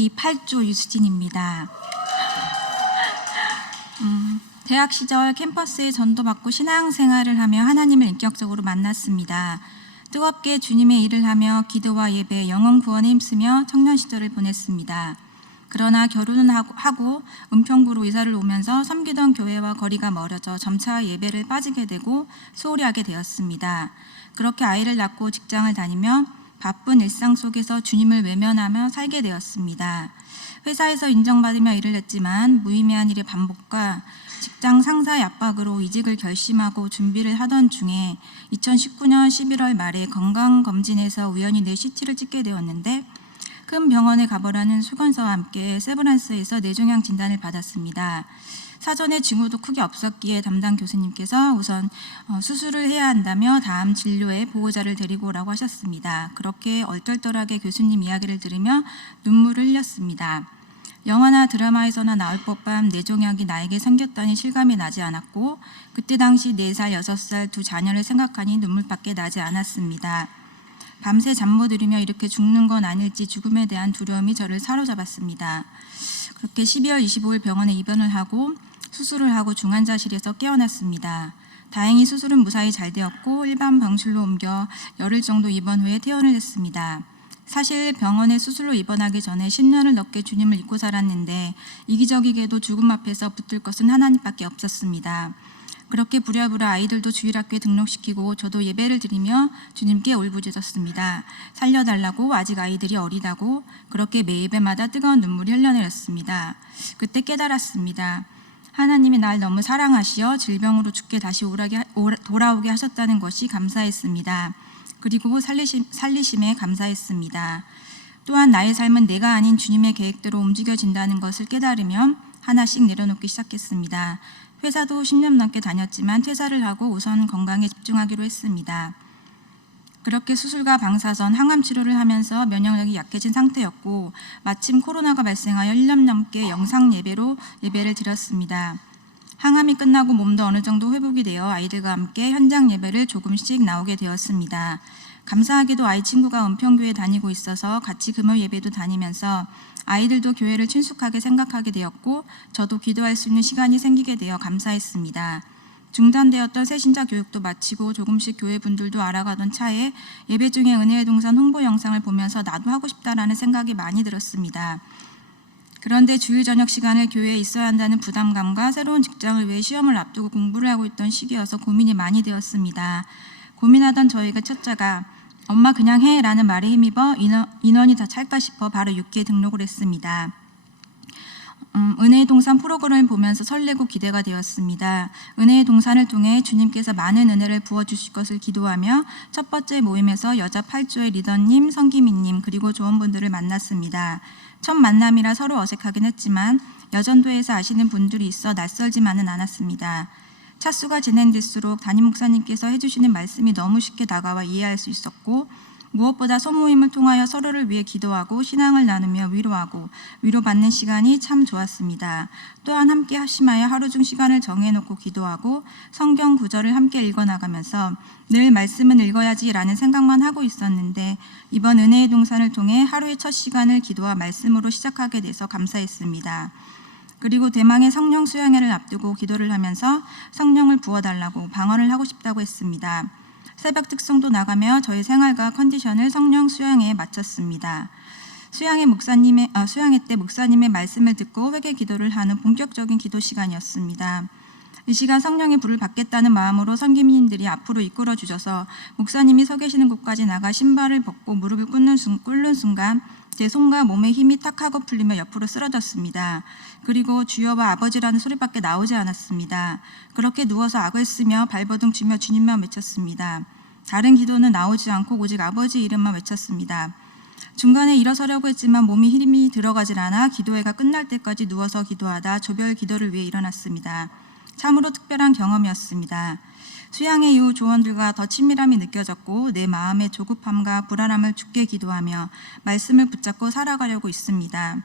듣기 8조 유수진입니다. 대학 시절 캠퍼스에 전도받고 신앙생활을 하며 하나님을 인격적으로 만났습니다. 뜨겁게 주님의 일을 하며 기도와 예배, 영혼 구원에 힘쓰며 청년 시절을 보냈습니다. 그러나 결혼은 하고 은평구로 이사를 오면서 섬기던 교회와 거리가 멀어져 점차 예배를 빠지게 되고 소홀히 하게 되었습니다. 그렇게 아이를 낳고 직장을 다니며 바쁜 일상 속에서 주님을 외면하며 살게 되었습니다. 회사에서 인정받으며 일을 했지만 무의미한 일의 반복과 직장 상사의 압박으로 이직을 결심하고 준비를 하던 중에 2019년 11월 말에 건강검진에서 우연히 뇌 CT를 찍게 되었는데 큰 병원에 가보라는 수건서와 함께 세브란스에서 뇌종양 진단을 받았습니다. 사전에 징후도 크게 없었기에 담당 교수님께서 우선 수술을 해야 한다며 다음 진료에 보호자를 데리고 오라고 하셨습니다. 그렇게 얼떨떨하게 교수님 이야기를 들으며 눈물을 흘렸습니다. 영화나 드라마에서나 나올 법한 뇌종양이 나에게 생겼다니 실감이 나지 않았고 그때 당시 4살, 6살 두 자녀를 생각하니 눈물밖에 나지 않았습니다. 밤새 잠 못 이루며 이렇게 죽는 건 아닐지 죽음에 대한 두려움이 저를 사로잡았습니다. 그렇게 12월 25일 병원에 입원을 하고 수술을 하고 중환자실에서 깨어났습니다. 다행히 수술은 무사히 잘 되었고 일반 병실로 옮겨 열흘 정도 입원 후에 퇴원을 했습니다. 사실 병원에 수술로 입원하기 전에 10년을 넘게 주님을 잊고 살았는데 이기적이게도 죽음 앞에서 붙들 것은 하나님밖에 없었습니다. 그렇게 부랴부랴 아이들도 주일학교에 등록시키고 저도 예배를 드리며 주님께 울부짖었습니다. 살려달라고, 아직 아이들이 어리다고. 그렇게 매 예배마다 뜨거운 눈물이 흘러내렸습니다. 그때 깨달았습니다. 하나님이 날 너무 사랑하시어 질병으로 죽게 다시 돌아오게 하셨다는 것이 감사했습니다. 그리고 살리심에 감사했습니다. 또한 나의 삶은 내가 아닌 주님의 계획대로 움직여진다는 것을 깨달으며 하나씩 내려놓기 시작했습니다. 회사도 10년 넘게 다녔지만 퇴사를 하고 우선 건강에 집중하기로 했습니다. 그렇게 수술과 방사선, 항암 치료를 하면서 면역력이 약해진 상태였고 마침 코로나가 발생하여 1년 넘게 영상 예배를 드렸습니다. 항암이 끝나고 몸도 어느 정도 회복이 되어 아이들과 함께 현장 예배를 조금씩 나오게 되었습니다. 감사하게도 아이 친구가 은평교회 다니고 있어서 같이 금요 예배도 다니면서 아이들도 교회를 친숙하게 생각하게 되었고 저도 기도할 수 있는 시간이 생기게 되어 감사했습니다. 중단되었던 새신자 교육도 마치고 조금씩 교회 분들도 알아가던 차에 예배 중에 은혜의 동산 홍보 영상을 보면서 나도 하고 싶다라는 생각이 많이 들었습니다. 그런데 주일 저녁 시간을 교회에 있어야 한다는 부담감과 새로운 직장을 위해 시험을 앞두고 공부를 하고 있던 시기여서 고민이 많이 되었습니다. 고민하던 저희가 첫째가 엄마 그냥 해 라는 말에 힘입어 인원이 더 찰까 싶어 바로 6기에 등록을 했습니다. 은혜의 동산 프로그램을 보면서 설레고 기대가 되었습니다. 은혜의 동산을 통해 주님께서 많은 은혜를 부어주실 것을 기도하며 첫 번째 모임에서 여자 8조의 리더님, 성기민님 그리고 조원분들을 만났습니다. 첫 만남이라 서로 어색하긴 했지만 여전도에서 아시는 분들이 있어 낯설지만은 않았습니다. 차수가 진행될수록 담임 목사님께서 해주시는 말씀이 너무 쉽게 다가와 이해할 수 있었고 무엇보다 소모임을 통하여 서로를 위해 기도하고 신앙을 나누며 위로하고 위로받는 시간이 참 좋았습니다. 또한 함께 합심하여 하루 중 시간을 정해놓고 기도하고 성경 구절을 함께 읽어나가면서 늘 말씀은 읽어야지라는 생각만 하고 있었는데 이번 은혜의 동산을 통해 하루의 첫 시간을 기도와 말씀으로 시작하게 돼서 감사했습니다. 그리고 대망의 성령 수양회를 앞두고 기도를 하면서 성령을 부어달라고 방언을 하고 싶다고 했습니다. 새벽 특송도 나가며 저의 생활과 컨디션을 성령 수양회에 마쳤습니다. 수양회 때 목사님의 말씀을 듣고 회개 기도를 하는 본격적인 기도 시간이었습니다. 이 시간 성령의 불을 받겠다는 마음으로 선기민님들이 앞으로 이끌어 주셔서 목사님이 서 계시는 곳까지 나가 신발을 벗고 무릎을 꿇는 순간 제 손과 몸에 힘이 탁 하고 풀리며 옆으로 쓰러졌습니다. 그리고 주여와 아버지라는 소리밖에 나오지 않았습니다. 그렇게 누워서 악을 쓰며 발버둥 치며 주님만 외쳤습니다. 다른 기도는 나오지 않고 오직 아버지 이름만 외쳤습니다. 중간에 일어서려고 했지만 몸이 힘이 들어가질 않아 기도회가 끝날 때까지 누워서 기도하다 조별 기도를 위해 일어났습니다. 참으로 특별한 경험이었습니다. 수양회 이후 조원들과 더 친밀함이 느껴졌고 내 마음의 조급함과 불안함을 주께 기도하며 말씀을 붙잡고 살아가려고 있습니다.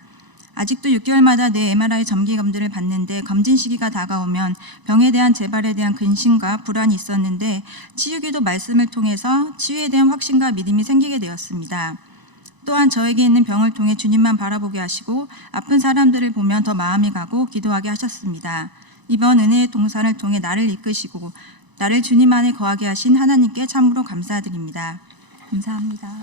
아직도 6개월마다 내 MRI 정기검진을 받는데 검진 시기가 다가오면 병에 대한 재발에 대한 근심과 불안이 있었는데 치유기도 말씀을 통해서 치유에 대한 확신과 믿음이 생기게 되었습니다. 또한 저에게 있는 병을 통해 주님만 바라보게 하시고 아픈 사람들을 보면 더 마음이 가고 기도하게 하셨습니다. 이번 은혜의 동산을 통해 나를 이끄시고 나를 주님 안에 거하게 하신 하나님께 참으로 감사드립니다. 감사합니다.